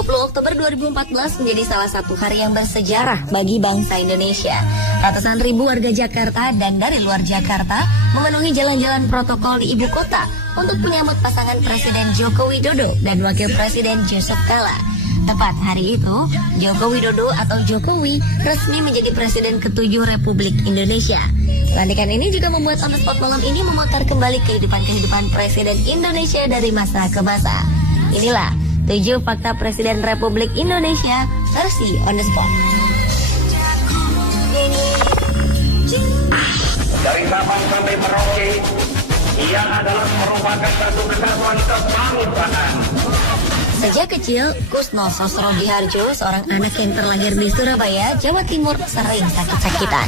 20 Oktober 2014 menjadi salah satu hari yang bersejarah bagi bangsa Indonesia. Ratusan ribu warga Jakarta dan dari luar Jakarta memenuhi jalan-jalan protokol di ibu kota untuk menyambut pasangan Presiden Joko Widodo dan Wakil Presiden Yusuf Kala. Tepat hari itu, Joko Widodo atau Jokowi resmi menjadi Presiden ke-7 Republik Indonesia. Pelantikan ini juga membuat On The Spot malam ini memutar kembali kehidupan Presiden Indonesia dari masa ke masa. Inilah 7 fakta Presiden Republik Indonesia versi On The Spot. Dari Sabang sampai Merauke, ia adalah merupakan satu kesatuan kebangsaan. Sejak kecil, Kusno Sosrogiharjo, seorang anak yang terlahir di Surabaya, Jawa Timur, sering sakit-sakitan.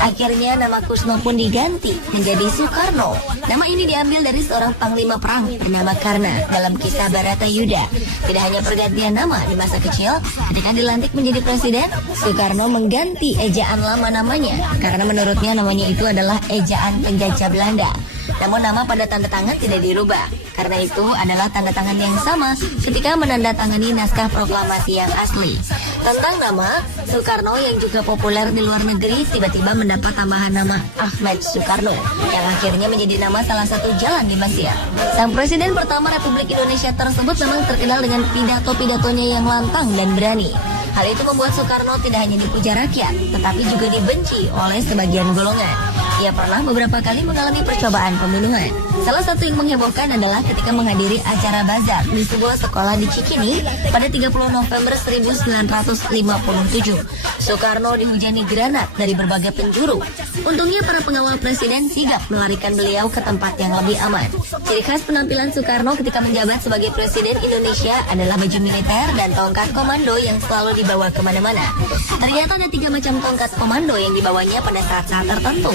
Akhirnya nama Kusno pun diganti menjadi Soekarno. Nama ini diambil dari seorang panglima perang bernama Karna dalam kisah Baratayuda. Tidak hanya pergantian nama di masa kecil, ketika dilantik menjadi presiden, Soekarno mengganti ejaan lama namanya karena menurutnya namanya itu adalah ejaan penjajah Belanda. Namun nama pada tanda tangan tidak dirubah, karena itu adalah tanda tangan yang sama ketika menandatangani naskah proklamasi yang asli. Tentang nama, Soekarno yang juga populer di luar negeri tiba-tiba mendapat tambahan nama Ahmad Soekarno, yang akhirnya menjadi nama salah satu jalan di Mesir. Sang presiden pertama Republik Indonesia tersebut memang terkenal dengan pidato-pidatonya yang lantang dan berani. Hal itu membuat Soekarno tidak hanya dipuja rakyat, tetapi juga dibenci oleh sebagian golongan. Ia pernah beberapa kali mengalami percobaan pembunuhan. Salah satu yang menghebohkan adalah ketika menghadiri acara bazar di sebuah sekolah di Cikini pada 30 November 1957. Soekarno dihujani granat dari berbagai penjuru. Untungnya para pengawal presiden sigap melarikan beliau ke tempat yang lebih aman. Ciri khas penampilan Soekarno ketika menjabat sebagai presiden Indonesia adalah baju militer dan tongkat komando yang selalu dibawa kemana-mana. Ternyata ada 3 macam tongkat komando yang dibawanya pada saat-saat tertentu.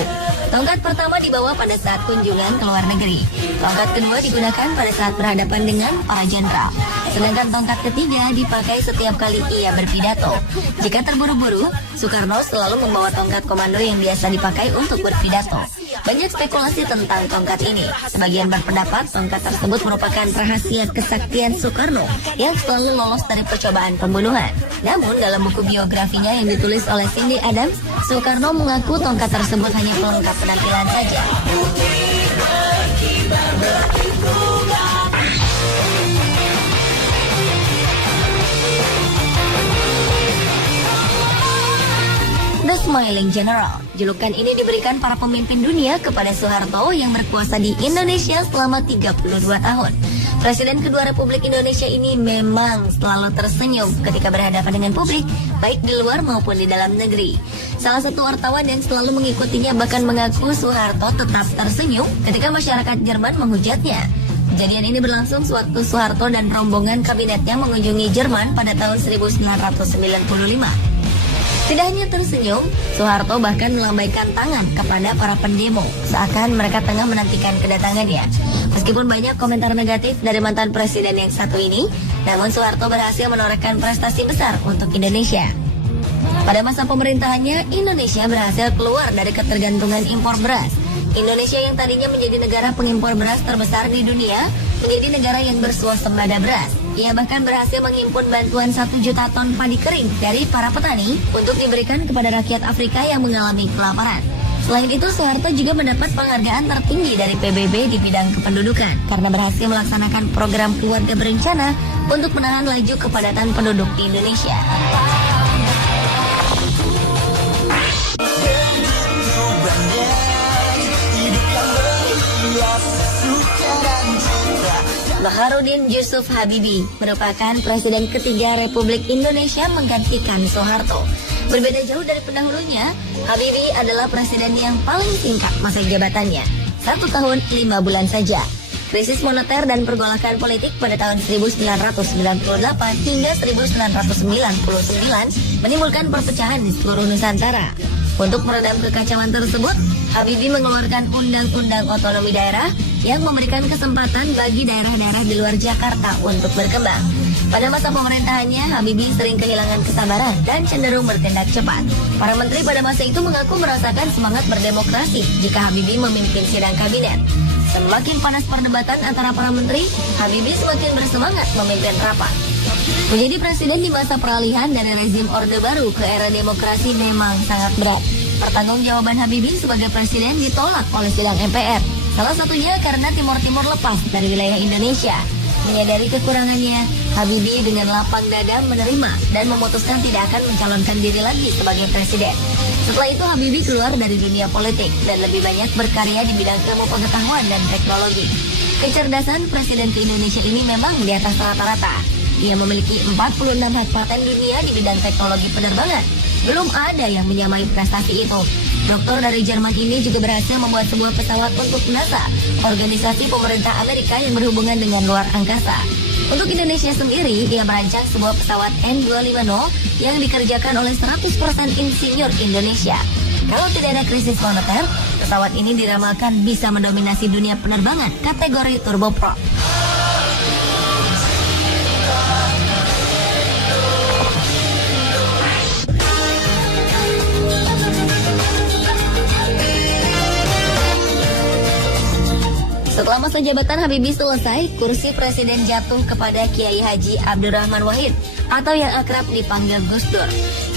Tongkat pertama dibawa pada saat kunjungan ke luar negeri. Tongkat kedua digunakan pada saat berhadapan dengan para jenderal. Sedangkan tongkat ketiga dipakai setiap kali ia berpidato. Jika terburu-buru, Soekarno selalu membawa tongkat komando yang biasa dipakai untuk berpidato. Banyak spekulasi tentang tongkat ini. Sebagian berpendapat tongkat tersebut merupakan rahasia kesaktian Soekarno yang selalu lolos dari percobaan pembunuhan. Namun dalam buku biografinya yang ditulis oleh Cindy Adams, Soekarno mengaku tongkat tersebut hanya pelengkap penampilan saja. The Smiling General. Julukan ini diberikan para pemimpin dunia kepada Soeharto yang berkuasa di Indonesia selama 32 tahun. Presiden kedua Republik Indonesia ini memang selalu tersenyum ketika berhadapan dengan publik, baik di luar maupun di dalam negeri. Salah satu wartawan yang selalu mengikutinya bahkan mengaku Soeharto tetap tersenyum ketika masyarakat Jerman menghujatnya. Kejadian ini berlangsung sewaktu Soeharto dan rombongan kabinetnya mengunjungi Jerman pada tahun 1995. Tidak hanya tersenyum, Soeharto bahkan melambaikan tangan kepada para pendemo, seakan mereka tengah menantikan kedatangannya. Meskipun banyak komentar negatif dari mantan presiden yang satu ini, namun Soeharto berhasil menorehkan prestasi besar untuk Indonesia. Pada masa pemerintahannya, Indonesia berhasil keluar dari ketergantungan impor beras. Indonesia yang tadinya menjadi negara pengimpor beras terbesar di dunia, menjadi negara yang bersuasembada beras. Ia bahkan berhasil menghimpun bantuan 1 juta ton padi kering dari para petani untuk diberikan kepada rakyat Afrika yang mengalami kelaparan. Selain itu, Soeharto juga mendapat penghargaan tertinggi dari PBB di bidang kependudukan karena berhasil melaksanakan program keluarga berencana untuk menahan laju kepadatan penduduk di Indonesia. Baharudin Yusuf Habibie merupakan presiden ketiga Republik Indonesia menggantikan Soeharto. Berbeda jauh dari pendahulunya, Habibie adalah presiden yang paling singkat masa jabatannya, 1 tahun 5 bulan saja. Krisis moneter dan pergolakan politik pada tahun 1998 hingga 1999 menimbulkan perpecahan di seluruh Nusantara. Untuk meredam kekacauan tersebut, Habibie mengeluarkan Undang-Undang Otonomi Daerah yang memberikan kesempatan bagi daerah-daerah di luar Jakarta untuk berkembang. Pada masa pemerintahannya, Habibie sering kehilangan kesabaran dan cenderung bertindak cepat. Para menteri pada masa itu mengaku merasakan semangat berdemokrasi jika Habibie memimpin sidang kabinet. Semakin panas perdebatan antara para menteri, Habibie semakin bersemangat memimpin rapat. Menjadi presiden di masa peralihan dari rezim Orde Baru ke era demokrasi memang sangat berat. Pertanggungjawaban Habibie sebagai presiden ditolak oleh sidang MPR. Salah satunya karena Timor Timur lepas dari wilayah Indonesia. Menyadari kekurangannya, Habibie dengan lapang dada menerima dan memutuskan tidak akan mencalonkan diri lagi sebagai presiden. Setelah itu Habibie keluar dari dunia politik dan lebih banyak berkarya di bidang ilmu pengetahuan dan teknologi. Kecerdasan presiden ke Indonesia ini memang di atas rata-rata. Ia memiliki 46 hak paten dunia di bidang teknologi penerbangan. Belum ada yang menyamai prestasi itu. Doktor dari Jerman ini juga berhasil membuat sebuah pesawat untuk NASA, organisasi pemerintah Amerika yang berhubungan dengan luar angkasa. Untuk Indonesia sendiri, ia merancang sebuah pesawat N250 yang dikerjakan oleh 100% insinyur Indonesia. Kalau tidak ada krisis moneter, pesawat ini diramalkan bisa mendominasi dunia penerbangan kategori turboprop. Setelah masa jabatan Habibie selesai, kursi presiden jatuh kepada Kiai Haji Abdurrahman Wahid atau yang akrab dipanggil Gus Dur.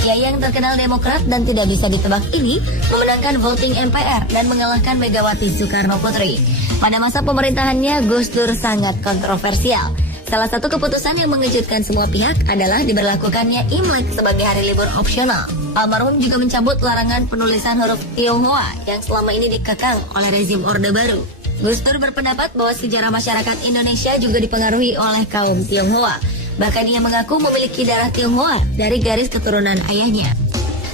Kiai yang terkenal demokrat dan tidak bisa ditebak ini memenangkan voting MPR dan mengalahkan Megawati Soekarno Putri. Pada masa pemerintahannya, Gus Dur sangat kontroversial. Salah satu keputusan yang mengejutkan semua pihak adalah diberlakukannya Imlek sebagai hari libur opsional. Almarhum juga mencabut larangan penulisan huruf Tionghoa yang selama ini dikekang oleh rezim Orde Baru. Gus Dur berpendapat bahwa sejarah masyarakat Indonesia juga dipengaruhi oleh kaum Tionghoa. Bahkan ia mengaku memiliki darah Tionghoa dari garis keturunan ayahnya.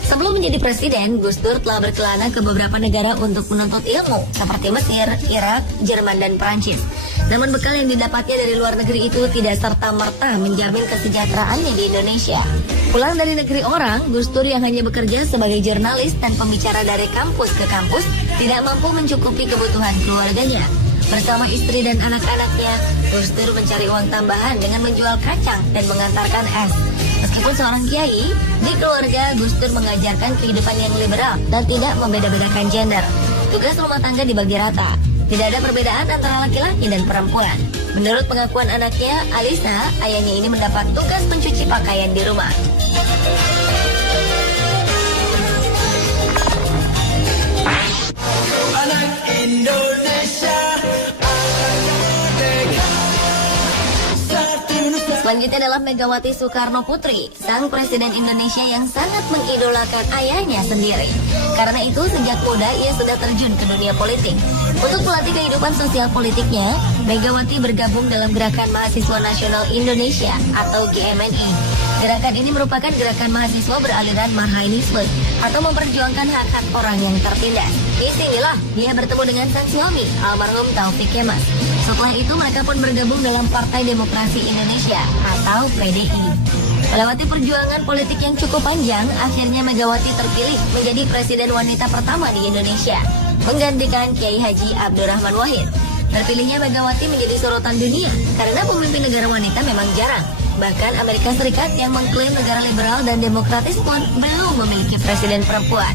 Sebelum menjadi presiden, Gus Dur telah berkelana ke beberapa negara untuk menuntut ilmu, seperti Mesir, Irak, Jerman, dan Perancis. Namun bekal yang didapatnya dari luar negeri itu tidak serta-merta menjamin kesejahteraannya di Indonesia. Pulang dari negeri orang, Gus Dur yang hanya bekerja sebagai jurnalis dan pembicara dari kampus ke kampus tidak mampu mencukupi kebutuhan keluarganya. Bersama istri dan anak-anaknya, Gus Dur mencari uang tambahan dengan menjual kacang dan mengantarkan es. Meskipun seorang kiai, di keluarga Gus Dur mengajarkan kehidupan yang liberal dan tidak membeda-bedakan gender. Tugas rumah tangga dibagi rata. Tidak ada perbedaan antara laki-laki dan perempuan. Menurut pengakuan anaknya, Alisa, ayahnya ini mendapat tugas mencuci pakaian di rumah. Anak Indonesia, Selanjutnya adalah Megawati Soekarno Putri, sang presiden Indonesia yang sangat mengidolakan ayahnya sendiri. Karena itu, sejak muda ia sudah terjun ke dunia politik. Untuk melatih kehidupan sosial politiknya, Megawati bergabung dalam Gerakan Mahasiswa Nasional Indonesia atau GMNI. Gerakan ini merupakan gerakan mahasiswa beraliran Marhainisme atau memperjuangkan hak-hak orang yang tertindas. Disinilah dia bertemu dengan sang suami, almarhum Taufik Kemas. Setelah itu mereka pun bergabung dalam Partai Demokrasi Indonesia atau PDI. Melewati perjuangan politik yang cukup panjang, akhirnya Megawati terpilih menjadi presiden wanita pertama di Indonesia, menggantikan Kiai Haji Abdurrahman Wahid. Terpilihnya Megawati menjadi sorotan dunia karena pemimpin negara wanita memang jarang. Bahkan Amerika Serikat yang mengklaim negara liberal dan demokratis pun belum memiliki presiden perempuan.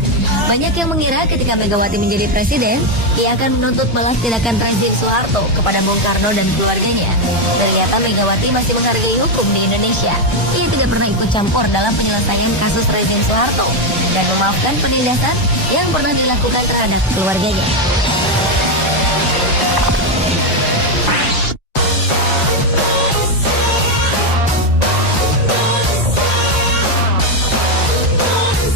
Banyak yang mengira ketika Megawati menjadi presiden, ia akan menuntut balas tindakan rezim Soeharto kepada Bung Karno dan keluarganya. Ternyata Megawati masih menghargai hukum di Indonesia. Ia tidak pernah ikut campur dalam penyelesaian kasus rezim Soeharto dan memaafkan penindasan yang pernah dilakukan terhadap keluarganya.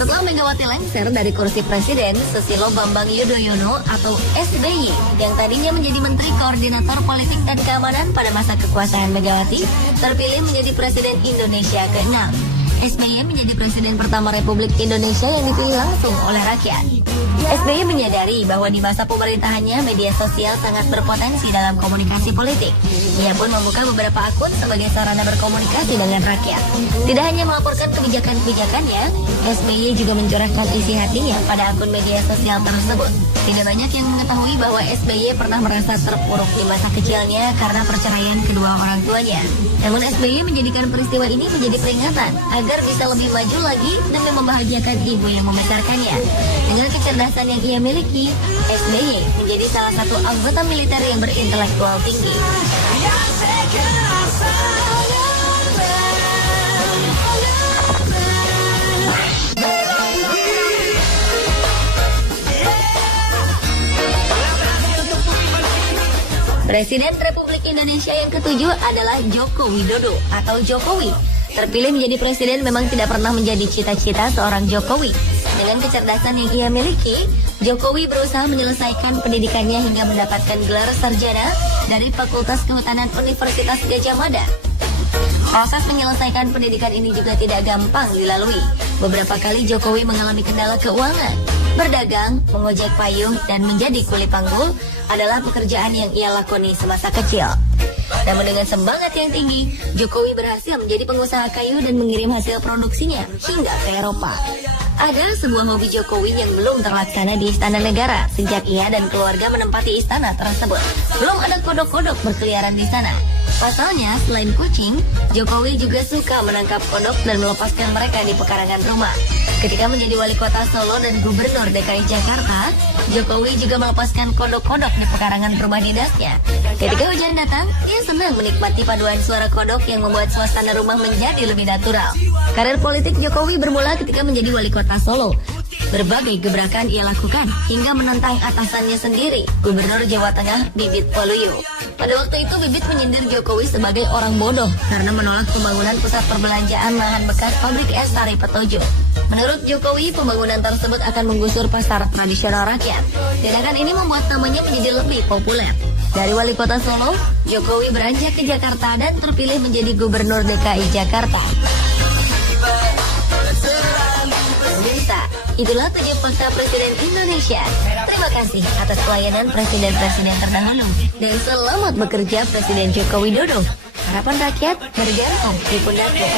Setelah Megawati lengser dari kursi presiden, Susilo Bambang Yudhoyono atau SBY yang tadinya menjadi Menteri Koordinator Politik dan Keamanan pada masa kekuasaan Megawati, terpilih menjadi Presiden Indonesia ke-6. SBY menjadi presiden pertama Republik Indonesia yang dipilih langsung oleh rakyat. SBY menyadari bahwa di masa pemerintahannya media sosial sangat berpotensi dalam komunikasi politik. Ia pun membuka beberapa akun sebagai sarana berkomunikasi dengan rakyat. Tidak hanya melaporkan kebijakan-kebijakannya, SBY juga mencurahkan isi hatinya pada akun media sosial tersebut. Tidak banyak yang mengetahui bahwa SBY pernah merasa terpuruk di masa kecilnya karena perceraian kedua orang tuanya. Namun SBY menjadikan peristiwa ini menjadi peringatan agar bisa lebih maju lagi demi membahagiakan ibu yang membesarkannya. Dengan kecerdasan yang ia miliki, SBY menjadi salah satu anggota militer yang berintelektual tinggi. Presiden Republik Indonesia yang ketujuh adalah Joko Widodo atau Jokowi. Terpilih menjadi presiden memang tidak pernah menjadi cita-cita seorang Jokowi. Dengan kecerdasan yang ia miliki, Jokowi berusaha menyelesaikan pendidikannya hingga mendapatkan gelar sarjana dari Fakultas Kehutanan Universitas Gadjah Mada. Proses menyelesaikan pendidikan ini juga tidak gampang dilalui. Beberapa kali Jokowi mengalami kendala keuangan. Berdagang, mengojek payung, dan menjadi kuli panggul adalah pekerjaan yang ia lakoni semasa kecil. Namun dengan semangat yang tinggi, Jokowi berhasil menjadi pengusaha kayu dan mengirim hasil produksinya hingga ke Eropa. Ada sebuah hobi Jokowi yang belum terlaksana di Istana Negara sejak ia dan keluarga menempati istana tersebut. Belum ada kodok-kodok berkeliaran di sana. Pasalnya, selain kucing, Jokowi juga suka menangkap kodok dan melepaskan mereka di pekarangan rumah. Ketika menjadi wali kota Solo dan gubernur DKI Jakarta, Jokowi juga melepaskan kodok-kodok di pekarangan rumah dinasnya. Ketika hujan datang, ia senang menikmati paduan suara kodok yang membuat suasana rumah menjadi lebih natural. Karir politik Jokowi bermula ketika menjadi wali kota Solo. Berbagai gebrakan ia lakukan hingga menentang atasannya sendiri, Gubernur Jawa Tengah Bibit Waluyo. Pada waktu itu Bibit menyindir Jokowi sebagai orang bodoh karena menolak pembangunan pusat perbelanjaan lahan bekas pabrik es Sari Petojo. Menurut Jokowi, pembangunan tersebut akan menggusur pasar tradisional rakyat. Tindakan ini membuat namanya menjadi lebih populer. Dari wali kota Solo, Jokowi beranjak ke Jakarta dan terpilih menjadi Gubernur DKI Jakarta. Pemirsa, itulah 7 fakta Presiden Indonesia. Terima kasih atas pelayanan presiden-presiden terdahulu. Dan selamat bekerja Presiden Joko Widodo. Harapan rakyat bergantung di pundaknya.